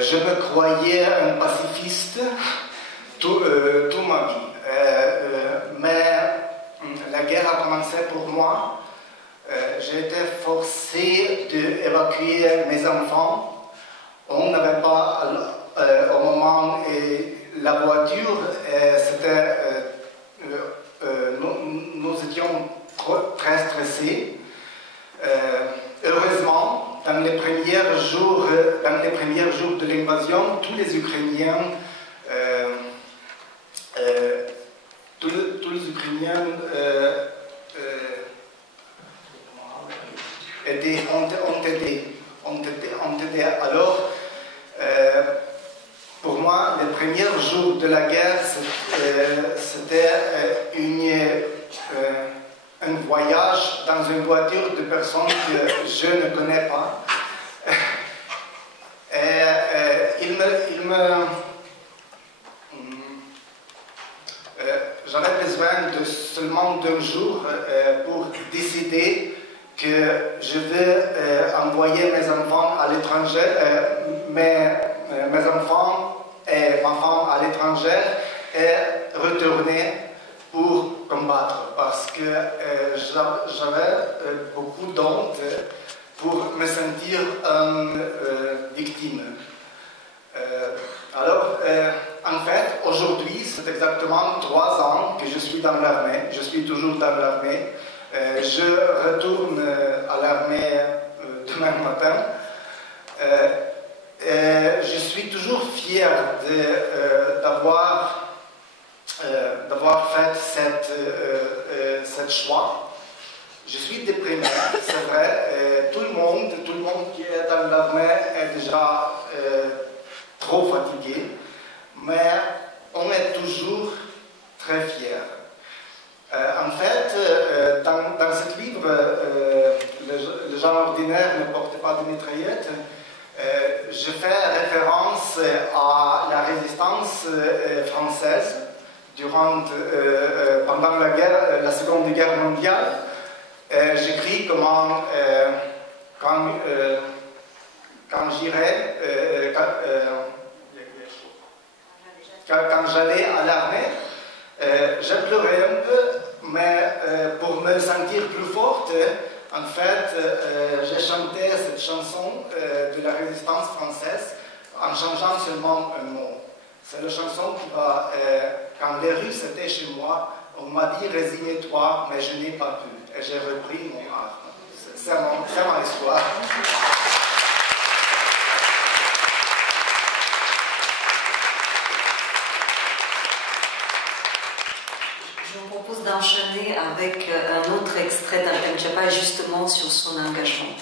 Je me croyais un pacifiste toute ma vie. Mais la guerre a commencé pour moi. J'ai été forcé d'évacuer mes enfants. On n'avait pas au moment la voiture. Nous étions très stressés. Heureusement, dans les premiers jours de l'invasion, tous les Ukrainiens ont aidé. Alors, pour moi, les premiers jours de la guerre, c'était un voyage dans une voiture de personnes que je ne connais pas. J'avais besoin de seulement 2 jours pour décider que je veux envoyer mes enfants à l'étranger, mes enfants et ma femme à l'étranger et retourner pour combattre, parce que j'avais beaucoup d'honte pour me sentir une victime. Alors, en fait, aujourd'hui, c'est exactement 3 ans que je suis dans l'armée. Je suis toujours dans l'armée. Je retourne à l'armée demain matin. Je suis toujours fier d'avoir fait cette choix. Je suis déprimé, c'est vrai. Tout le monde qui est dans l'armée est déjà trop fatigué, mais on est toujours très fiers. En fait, dans ce livre, les gens ordinaires ne portent pas de mitraillette. Je fais référence à la résistance française pendant la Seconde Guerre mondiale. J'écris comment, quand j'allais à l'armée, j'ai pleuré un peu, mais pour me sentir plus forte, en fait, j'ai chanté cette chanson de la résistance française en changeant seulement un mot. C'est la chanson qui va, quand les Russes étaient chez moi, on m'a dit « résigne-toi », mais je n'ai pas pu. Et j'ai repris mon arme. C'est ma histoire. Je vous propose d'enchaîner avec un autre extrait d'Artem Tchapa, justement sur son engagement.